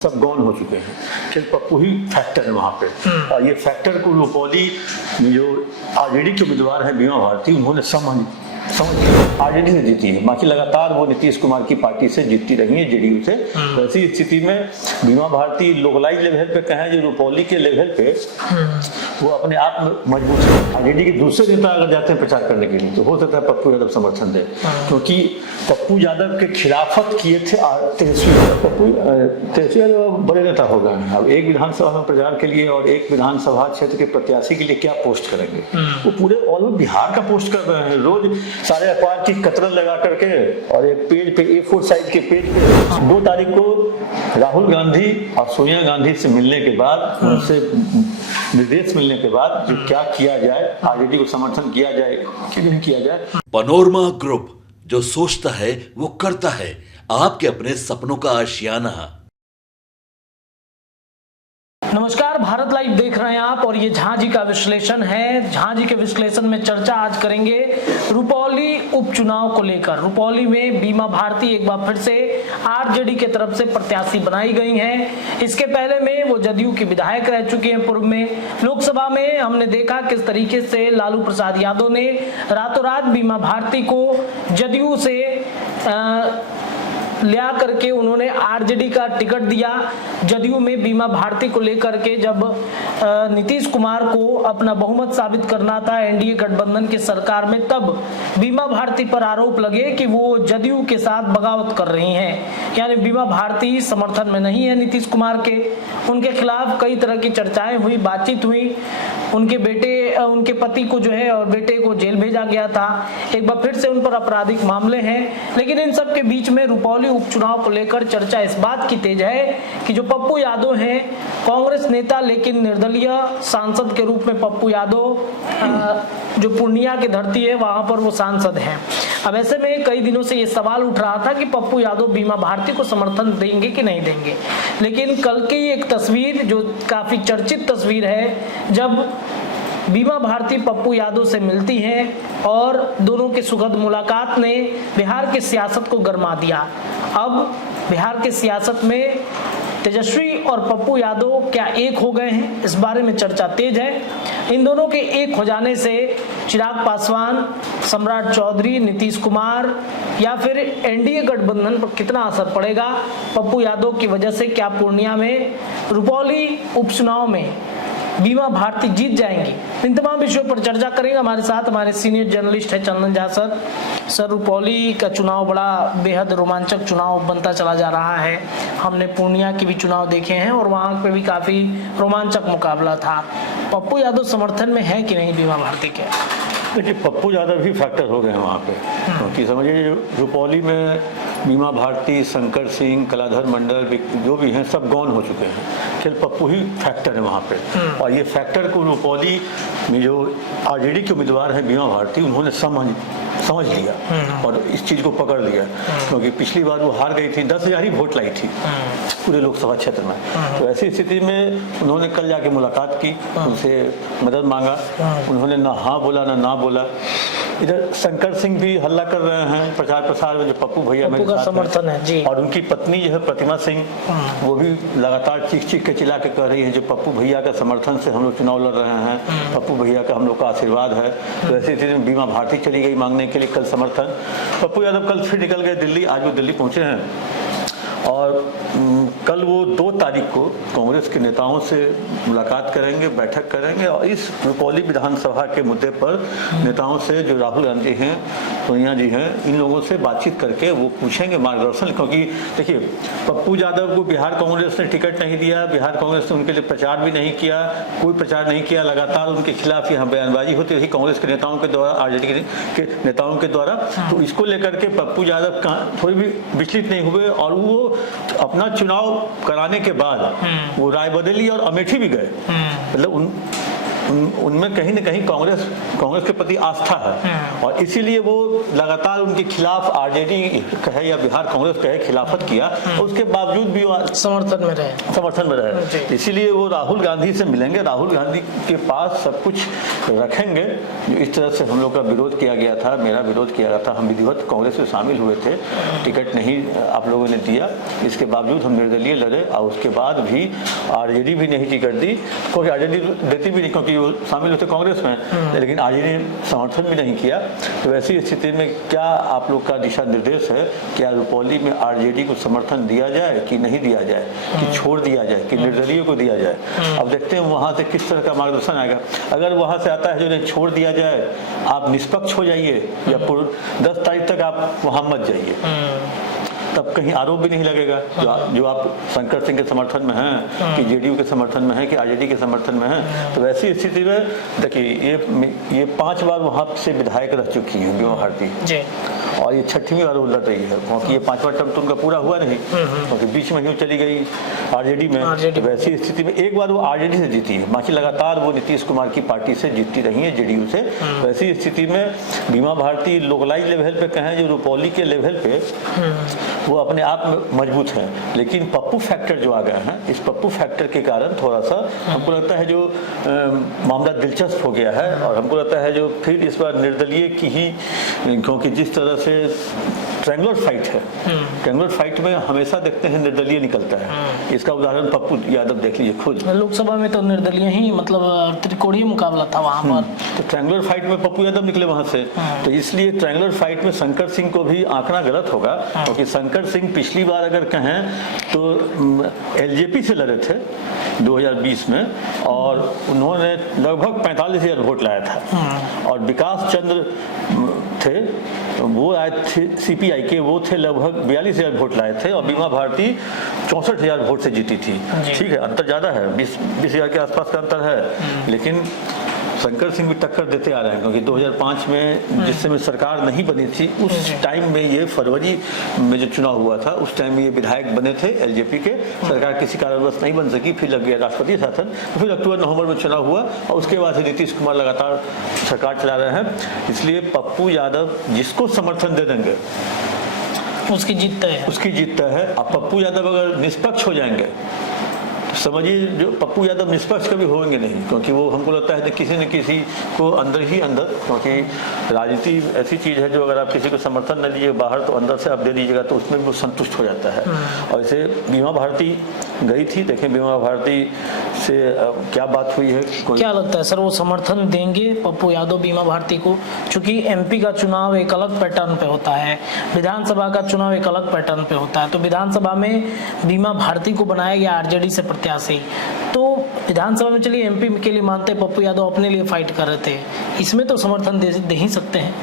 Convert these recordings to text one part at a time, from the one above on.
सब गौन हो चुके हैं। सिर्फ पप्पू ही फैक्टर है वहाँ पे। और ये फैक्टर को रुपौली जो आरजेडी के उम्मीदवार है बीमा भारती, उन्होंने समझ आरजेडी से जीती है। बाकी लगातार वो नीतीश कुमार की पार्टी से जीतती रही है, जेडीयू से। तो ऐसी स्थिति में बीमा भारती लोकलाइज लेवल पे कहें जो रुपौली के लेवल पे वो अपने आप मजबूत है। आरजेडी के दूसरे नेता अगर जाते हैं प्रचार करने के लिए तो हो सकता है पप्पू यादव समर्थन दे, क्योंकि पप्पू यादव के खिलाफत किए थे तेजस्वी। तेजस्वी यादव बड़े नेता हो गए हैं। अब एक विधानसभा में प्रचार के लिए और एक विधानसभा क्षेत्र के प्रत्याशी के लिए क्या पोस्ट करेंगे? वो पूरे ऑल ओवर बिहार का पोस्ट कर रहे हैं। रोज सारे अखबार की कतरन लगा करके और एक पेज पे A4 साइज के पेज पे 2 तारीख को राहुल गांधी और सोनिया गांधी से मिलने के बाद, उनसे निर्देश मिलने के बाद जो क्या किया जाए, आरजेडी को समर्थन किया जाए कि नहीं किया जाए। पनोरमा ग्रुप, जो सोचता है वो करता है। आपके अपने सपनों का आशियाना। नमस्कार, भारत लाइव देख रहे हैं आप और ये झांझी का विश्लेषण है। झांझी के विश्लेषण में चर्चा आज करेंगे रुपौली उपचुनाव को लेकर। रुपौली में बीमा भारती एक बार फिर से आरजेडी के तरफ से प्रत्याशी बनाई गई हैं। इसके पहले में वो जदयू की विधायक रह चुकी हैं। पूर्व में लोकसभा में हमने देखा किस तरीके से लालू प्रसाद यादव ने रातों रात बीमा भारती को जदयू से लिया करके उन्होंने आरजेडी का टिकट दिया। जदयू में बीमा भारती को लेकर के जब नीतीश कुमार को अपना बहुमत साबित करना था एनडीए गठबंधन की सरकार में, तब बीमा भारती पर आरोप लगे कि वो जदयू के साथ बगावत कर रही हैं, यानी बीमा भारती समर्थन में नहीं है नीतीश कुमार के। उनके खिलाफ कई तरह की चर्चाएं हुई, बातचीत हुई। उनके पति को जो है और बेटे को जेल भेजा गया था। एक बार फिर से उन पर आपराधिक मामले हैं। लेकिन इन सब के बीच में रुपौली उपचुनाव को लेकर चर्चा इस बात की तेज है कि जो पप्पू यादव हैं, कांग्रेस नेता लेकिन निर्दलीय सांसद के रूप में पप्पू यादव जो पूर्णिया की धरती है वहां पर वो सांसद हैं। अब ऐसे में कई दिनों से ये सवाल उठ रहा था कि पप्पू यादव बीमा भारती को समर्थन देंगे कि नहीं देंगे। लेकिन कल की एक तस्वीर जो काफी चर्चित तस्वीर है, जब बीमा भारती पप्पू यादव से मिलती हैं और दोनों की सुखद मुलाकात ने बिहार की सियासत को गरमा दिया। अब बिहार की सियासत में तेजस्वी और पप्पू यादव क्या एक हो गए हैं, इस बारे में चर्चा तेज है। इन दोनों के एक हो जाने से चिराग पासवान, सम्राट चौधरी, नीतीश कुमार या फिर एनडीए गठबंधन पर कितना असर पड़ेगा? पप्पू यादव की वजह से क्या पूर्णिया में रुपौली उपचुनाव में बीमा भारती जीत जाएंगी? इन तमाम विषयों पर चर्चा करेंगे। हमारे साथ हमारे सीनियर जर्नलिस्ट है चंदन झा सर। रुपौली का चुनाव बड़ा बेहद रोमांचक चुनाव बनता चला जा रहा है। हमने पूर्णिया के भी चुनाव देखे हैं और वहां पे भी काफी रोमांचक मुकाबला था। पप्पू यादव समर्थन में है कि नहीं बीमा भारती के? देखिए, पप्पू यादव भी फैक्टर हो गए हैं वहाँ पे, क्योंकि समझिए रुपौली में बीमा भारती, शंकर सिंह, कलाधर मंडल जो भी हैं सब गौन हो चुके हैं। सिर्फ पप्पू ही फैक्टर है वहाँ पे। और ये फैक्टर को रुपौली में जो आरजेडी के उम्मीदवार हैं बीमा भारती, उन्होंने समझ लिया और इस चीज को पकड़ लिया। क्योंकि पिछली बार वो हार गई थी, 10,000 ही वोट लाई थी पूरे लोकसभा क्षेत्र में। तो ऐसी स्थिति में उन्होंने कल जाके मुलाकात की, उनसे मदद मांगा। उन्होंने ना हाँ बोला ना बोला। इधर शंकर सिंह भी हल्ला कर रहे हैं प्रचार प्रसार में, जो पप्पू भैया मेरे साथ समर्थन है जी। और उनकी पत्नी जो है प्रतिमा सिंह, वो भी लगातार चीख के चिल्ला के कह रही है जो पप्पू भैया का समर्थन से हम लोग चुनाव लड़ रहे हैं, पप्पू भैया का हम लोग का आशीर्वाद है। तो ऐसी स्थिति में बीमा भारती चली गई मांगने के लिए कल समर्थन। पप्पू यादव कल फिर निकल गए दिल्ली, आज वो दिल्ली पहुंचे हैं और कल वो 2 तारीख को कांग्रेस के नेताओं से मुलाकात करेंगे, बैठक करेंगे और इस रुपौली विधानसभा के मुद्दे पर नेताओं से, जो राहुल गांधी हैं, सोनिया जी हैं, इन लोगों से बातचीत करके वो पूछेंगे मार्गदर्शन। क्योंकि देखिए, पप्पू यादव को बिहार कांग्रेस ने टिकट नहीं दिया, बिहार कांग्रेस ने उनके लिए प्रचार भी नहीं किया, कोई प्रचार नहीं किया। लगातार उनके खिलाफ यहाँ बयानबाजी होती रही कांग्रेस के नेताओं के द्वारा, आरजेडी के नेताओं के द्वारा। तो इसको लेकर के पप्पू यादव थोड़ी भी विचलित नहीं हुए और वो अपना चुनाव कराने के बाद वो रायबरेली और अमेठी भी गए। मतलब उनमें कहीं ना कहीं कांग्रेस के प्रति आस्था है और इसीलिए वो लगातार उनके खिलाफ आरजेडी कहे या बिहार कांग्रेस कहे खिलाफत किया और उसके बावजूद भी वो समर्थन में रहे। इसीलिए वो राहुल गांधी से मिलेंगे, राहुल गांधी के पास सब कुछ रखेंगे। जो इस तरह से हम लोग का विरोध किया गया था, मेरा विरोध किया गया था, हम विधिवत कांग्रेस में शामिल हुए थे, टिकट नहीं आप लोगों ने दिया, इसके बावजूद हम निर्दलीय लड़े और उसके बाद भी आरजेडी भी नहीं टिकट दी, क्योंकि आरजेडी देती भी नहीं क्योंकि वो शामिल होते कांग्रेस में, लेकिन आरजेडी ने समर्थन भी नहीं किया। तो ऐसी स्थिति में क्या आप लोग का दिशा निर्देश है, क्या रुपौली में आरजेडी को समर्थन दिया जाए कि नहीं दिया जाए, कि छोड़ दिया जाए, कि निर्दलीय को दिया जाए? अब देखते हैं वहां से किस तरह का मार्गदर्शन आएगा। अगर वहां से आता है जो नहीं छोड़ दिया जाए, आप निष्पक्ष हो जाइए या 10 तारीख तक आप वहां मत जाइए, तब कहीं आरोप भी नहीं लगेगा जो आप शंकर सिंह के समर्थन में हैं कि जेडीयू के समर्थन में हैं कि आरजेडी के समर्थन में हैं। तो वैसी स्थिति में देखिए ये 5 बार वहां से विधायक रह चुकी है बीमा भारती और ये 6वीं बार वो लड़ रही है, क्योंकि ये 5वां टर्म तो उनका पूरा हुआ नहीं, क्योंकि बीच में ही चली गई आरजेडी में। तो वैसी स्थिति में एक बार वो आरजेडी से जीती है, बाकी लगातार वो नीतीश कुमार की पार्टी से जीतती रही है, जेडीयू से। वैसी स्थिति में बीमा भारती लोकलाइज लेवल पे कहें जो रुपौली के लेवल पे वो अपने आप में मजबूत है, लेकिन पप्पू फैक्टर जो आ गए हैं, इस पप्पू फैक्टर के कारण थोड़ा सा हमको लगता है जो मामला दिलचस्प हो गया है और हमको लगता है जो फिर इस बार निर्दलीय की ही, क्योंकि जिस तरह से ट्रायंगुलर फाइट है, ट्रायंगुलर फाइट में हमेशा देखते हैं निर्दलीय निकलता है। इसका उदाहरण पप्पू यादव देख लीजिए खुद, लोकसभा में तो निर्दलीय ही मतलब त्रिकोणीय मुकाबला था वहां पर, तो ट्रायंगुलर फाइट में पप्पू यादव निकले वहां से। तो इसलिए ट्रायंगुलर फाइट में शंकर सिंह को भी आंकना गलत होगा, क्योंकि शंकर सिंह पिछली बार अगर कहें तो एलजेपी से लड़े थे 2020 में और उन्होंने लगभग 45,000 वोट लाया था और विकास चंद्र थे वो आए थे सीपीआई के, वो थे लगभग 42,000 वोट लाए थे और बीमा भारती 64,000 वोट से जीती थी। ठीक है, अंतर ज्यादा है, 20,000 के आसपास का अंतर है, लेकिन शंकर सिंह भी टक्कर देते आ रहे हैं, क्योंकि 2005 में जिस समय सरकार नहीं बनी थी उस टाइम में ये फरवरी में जो चुनाव हुआ था उस टाइम में ये विधायक बने थे एलजेपी के, सरकार किसी कारणवश नहीं बन सकी, फिर लग गया राष्ट्रपति शासन, तो फिर अक्टूबर नवंबर में चुनाव हुआ और उसके बाद से नीतीश कुमार लगातार सरकार चला रहे हैं। इसलिए पप्पू यादव जिसको समर्थन दे देंगे उसकी जीत है, उसकी जीत है। अब पप्पू यादव अगर निष्पक्ष हो जाएंगे, समझिए जो पप्पू यादव निष्पक्ष कभी होंगे नहीं, क्योंकि वो हमको लगता है कि किसी न किसी को अंदर ही अंदर, क्योंकि राजनीति ऐसी चीज है जो अगर आप किसी को समर्थन न दीजिए बाहर तो अंदर से आप दे दीजिएगा तो उसमें वो संतुष्ट हो जाता है। और इसे बीमा भारती गई थी, देखें बीमा भारती से क्या बात हुई है। क्या लगता है सर वो समर्थन देंगे पप्पू यादव बीमा भारती को? चूंकि एमपी का चुनाव एक अलग पैटर्न पे होता है, विधानसभा का चुनाव एक अलग पैटर्न पे होता है, तो विधानसभा में बीमा भारती को बनाया गया आरजेडी से प्रत्याशी, तो विधानसभा में चलिए एमपी के लिए मानते पप्पू यादव अपने लिए फाइट कर रहे थे, इसमें तो समर्थन दे ही सकते हैं।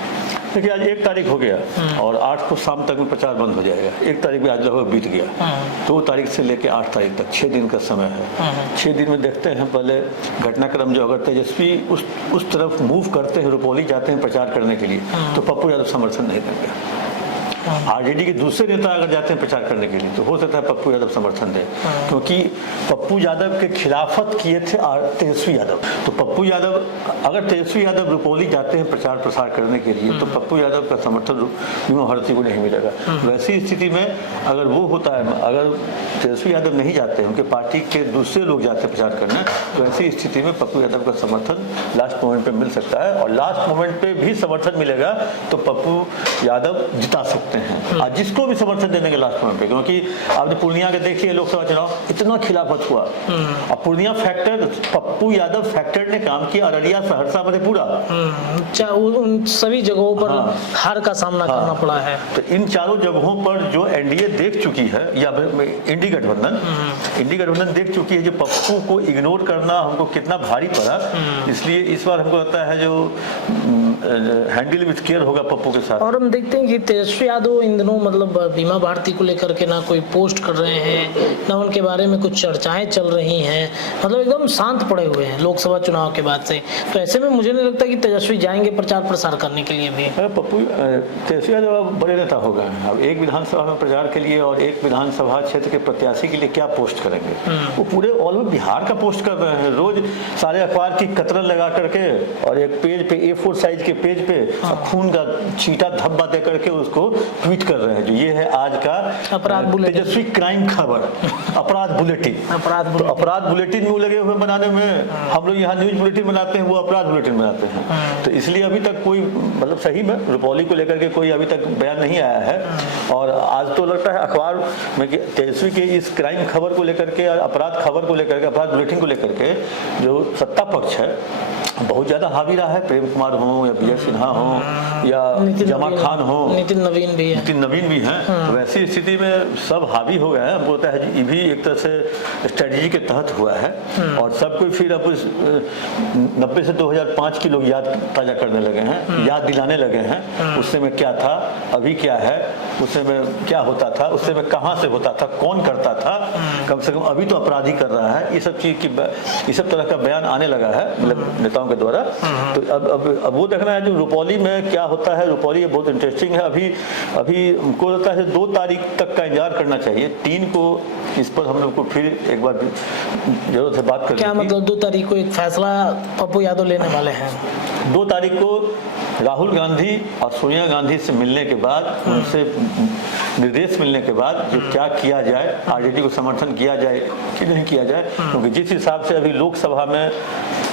देखिए आज 1 तारीख हो गया और 8 को शाम तक में प्रचार बंद हो जाएगा। 1 तारीख भी आज लगभग बीत गया, 2 तारीख से लेकर 8 तारीख तक 6 दिन का समय है। 6 दिन में देखते हैं पहले घटनाक्रम जो अगर तेजस्वी उस तरफ मूव करते हैं, रुपौली जाते हैं प्रचार करने के लिए, तो पप्पू यादव समर्थन नहीं देंगे। आरजेडी के दूसरे नेता अगर जाते हैं प्रचार करने के लिए तो हो सकता है पप्पू यादव समर्थन दे, क्योंकि पप्पू यादव के खिलाफत किए थे तेजस्वी यादव। तो पप्पू यादव अगर तेजस्वी यादव रुपौली जाते हैं प्रचार प्रसार करने के लिए तो पप्पू यादव का समर्थन बीमा भारती को नहीं मिलेगा। वैसी स्थिति में अगर वो होता है, अगर तेजस्वी यादव नहीं जाते हैं, उनके पार्टी के दूसरे लोग जाते हैं प्रचार करने, तो ऐसी स्थिति में पप्पू यादव का समर्थन लास्ट मोमेंट पे मिल सकता है और लास्ट मोमेंट पे भी समर्थन मिलेगा तो पप्पू यादव जिता सकते हैं। आज जिसको भी समर्थन देने के लास्ट मोमेंट पे, क्योंकि आपने पूर्णिया के देखिए लोकसभा चुनाव इतना खिलाफत हुआ, अब पूर्णिया फैक्टर पप्पू यादव फैक्टर ने काम किया, अररिया सहरसा मधेपुरा उन सभी जगहों पर हार का सामना करना पड़ा है। तो इन चारों जगहों पर जो एनडीए देख चुकी है या इंडी गठबंधन देख चुकी है जो पप्पू को इग्नोर करना हमको कितना भारी पड़ा, इसलिए इस बार हमको लगता है जो हैंडल विद केयर होगा पप्पू के साथ। और हम देखते हैं कि तेजस्वी यादव इन दिनों मतलब बीमा भारती को लेकर के ना कोई पोस्ट कर रहे हैं, ना उनके बारे में कुछ चर्चाएं चल रही हैं, मतलब एकदम शांत पड़े हुए हैं लोकसभा चुनाव के बाद से। तो ऐसे में मुझे नहीं लगता कि तेजस्वी जाएंगे प्रचार प्रसार करने के लिए भी। पप्पू तेजस्वी यादव अब बड़े नेता हो गए हैं, अब एक विधानसभा में प्रचार के लिए और एक विधानसभा क्षेत्र के प्रत्याशी के लिए क्या पोस्ट करेंगे। वो पूरे ऑल ओवर बिहार का पोस्ट कर रहे हैं, रोज सारे अखबार की कतरन लगा करके और एक पेज पे A4 साइज के पेज पे खून का छींटा धब्बा दे करके उसको ट्वीट कर रहे हैं। जो ये है आज का अपराध बुलेटिन, तेजस्वी क्राइम खबर, अपराध बुलेटिन। तो अपराध बुलेटिन में लगे हुए बनाने में, हम लोग यहाँ न्यूज बुलेटिन बनाते हैं, वो अपराध बुलेटिन बनाते हैं। तो इसलिए अभी तक कोई मतलब सही में रुपौली को लेकर के कोई अभी तक बयान नहीं आया है। और आज तो लगता है अखबार में कि तेजस्वी की इस क्राइम खबर को लेकर के, अपराध खबर को लेकर के, अपराध बुलेटिन को लेकर के जो सत्ता पक्ष है बहुत ज्यादा हावी रहा है। प्रेम कुमार हो या विजय सिन्हा हो या जमा खान हो, नितिन नवीन भी हैं। तो वैसी स्थिति में सब हावी हो गए हैं। हमको लगता है ये भी एक तरह से स्ट्रेटजी के तहत हुआ है। और सब कोई फिर अब 90 से 2005 की लोग याद ताजा करने लगे हैं, याद दिलाने लगे हैं उससे में क्या था, अभी क्या है, उससे में क्या होता था, उससे में कहाँ से होता था, कौन करता था, कम से कम अभी तो अपराधी कर रहा है। ये सब चीज की, ये सब तरह का बयान आने लगा है मतलब नेताओं के द्वारा। तो अब वो देखना है जो रुपौली में क्या होता है। रुपौली ये बहुत इंटरेस्टिंग है। अभी हमको लगता है 2 तारीख तक का इंतजार करना चाहिए। 3 को इस पर हम लोग को फिर एक बार जरूरत है बात करनी। क्या मतलब 2 तारीख को एक फैसला पप्पू यादव लेने वाले हैं? 2 तारीख को राहुल गांधी और सोनिया गांधी से मिलने के बाद, उनसे निर्देश मिलने के बाद जो क्या किया जाए, आरजेडी को समर्थन किया जाए कि नहीं किया जाए। क्योंकि जिस हिसाब से अभी लोकसभा में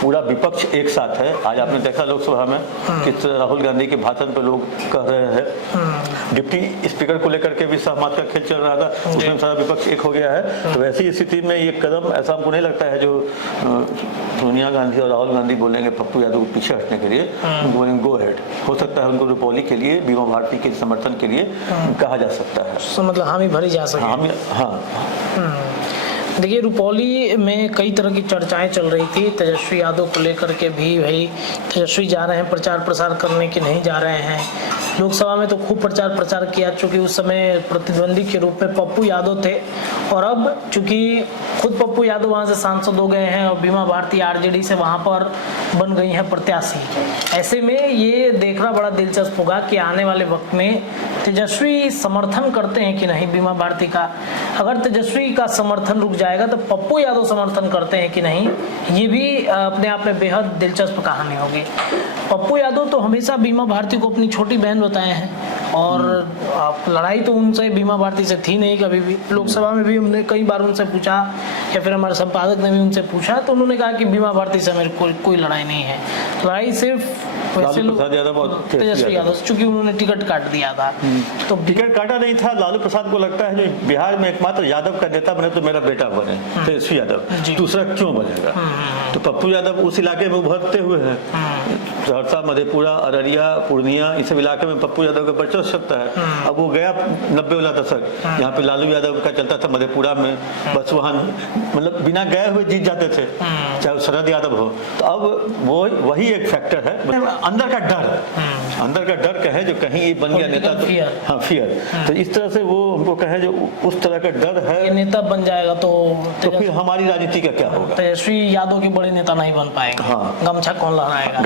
पूरा विपक्ष एक साथ है, आज आपने देखा लोकसभा में किस तरह राहुल गांधी के भाषण पर लोग कह रहे हैं। डिप्टी स्पीकर को लेकर के भी सहमत का खेल चल रहा था, उसमें सारा विपक्ष एक हो गया है। तो वैसी स्थिति में ये कदम ऐसा हमको नहीं लगता है जो सोनिया गांधी और राहुल गांधी बोलेंगे पप्पू यादव को पीछे हटने के लिए, उनको बोलेंगे गो हेड। हो सकता है उनको रुपौली के लिए, बीमा भारती के समर्थन के लिए कहा जा सकता है। तो मतलब हामी भरी जा सके। हाँ। देखिए रुपौली में कई तरह की चर्चाएं चल रही थी तेजस्वी यादव को लेकर के भी, भाई तेजस्वी जा रहे हैं प्रचार प्रसार करने के नहीं जा रहे हैं। लोकसभा में तो खूब प्रचार प्रसार किया, चूंकि उस समय प्रतिद्वंदी के रूप में पप्पू यादव थे। और अब चूंकि खुद पप्पू यादव वहां से सांसद हो गए हैं और बीमा भारती आरजेडी से वहां पर बन गई है प्रत्याशी, ऐसे में ये देखना बड़ा दिलचस्प होगा कि आने वाले वक्त में तेजस्वी समर्थन करते हैं कि नहीं बीमा भारती का। अगर तेजस्वी का समर्थन रुक जाएगा तो पप्पू यादव समर्थन करते हैं कि नहीं, ये भी अपने आप में बेहद दिलचस्प कहानी होगी। पप्पू यादव तो हमेशा बीमा भारती को अपनी छोटी बहन बताए हैं और लड़ाई तो उनसे बीमा भारती से थी नहीं कभी भी। लोकसभा में भी हमने कई बार उनसे पूछा या फिर हमारे संपादक ने भी उनसे पूछा तो उन्होंने कहा कि बीमा भारती से मेरे कोई लड़ाई नहीं है। लड़ाई सिर्फ तेजस्वी यादव, चूंकि उन्होंने टिकट काट दिया था। तो टिकट काटा नहीं था। लालू प्रसाद को लगता है जो बिहार में एकमात्र यादव का नेता बने तो मेरा बेटा बने, तेजस्वी यादव, दूसरा क्यों बनेगा। तो पप्पू यादव उस इलाके में उभरते हुए हैं। सहरसा, मधेपुरा, अररिया, पूर्णिया, इस सब इलाके में पप्पू यादव का परिचय हो सकता है। अब वो गया 90 वाला दशक, यहाँ पे लालू यादव का चलता था मधेपुरा में, बस वहाँ मतलब बिना गए हुए जीत जाते थे, चाहे शरद यादव हो। तो अब वो वही एक फैक्टर है, अंदर का डर कहे जो कहीं ये बन गया नेता तो हाँ फियर। तो इस तरह से वो हमको कहे जो उस तरह का डर है, ये नेता बन जाएगा तो फिर हमारी राजनीति का क्या होगा। तेजस्वी यादव के बड़े नेता नहीं बन पाएंगे। हाँ। गमछा कौन लहराएगा,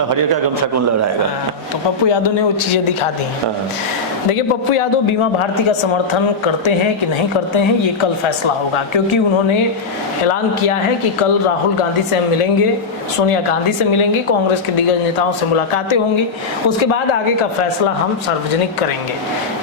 हरियर का गमछा कौन लहराएगा। तो पप्पू यादव ने वो चीजें दिखा दी हैं। देखिए पप्पू यादव बीमा भारती का समर्थन करते हैं कि नहीं करते हैं, ये कल फैसला होगा, क्योंकि उन्होंने ऐलान किया है कि कल राहुल गांधी से हम मिलेंगे, सोनिया गांधी से मिलेंगे, कांग्रेस के दिग्गज नेताओं से मुलाकातें होंगी, उसके बाद आगे का फैसला हम सार्वजनिक करेंगे।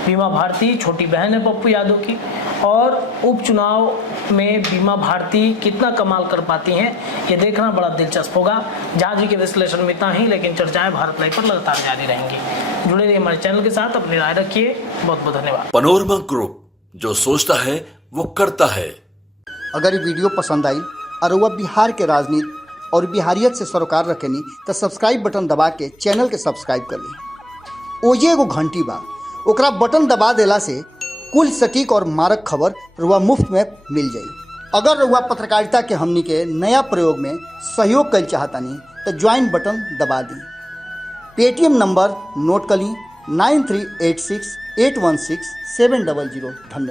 बीमा भारती छोटी बहन है पप्पू यादव की, और उपचुनाव में बीमा भारती कितना कमाल कर पाती हैं ये देखना बड़ा दिलचस्प होगा। जहां जी के विश्लेषण में इतना ही, लेकिन चर्चाएं भारत लाइव पर लगातार जारी रहेंगी। जुड़े रहिए हमारे चैनल के साथ, अपनी राय रखिए। बहुत बहुत धन्यवाद। पनोरमा ग्रुप, जो सोचता है वो करता है। अगर ये वीडियो पसंद आई और वह बिहार के राजनीति और बिहारियत से सरोकार रखेनी तो सब्सक्राइब बटन दबा के चैनल के सब्सक्राइब कर ली। ओजे एगो घंटी बा, ओकरा बटन दबा देला से कुल सटीक और मारक खबर रुआ मुफ्त में मिल जाई। अगर रुआ पत्रकारिता के हमनी के नया प्रयोग में सहयोग कर चाहतानी तो ज्वाइन बटन दबा दी। पेटीएम नंबर नोट कर ली 9386816700। धन्यवाद।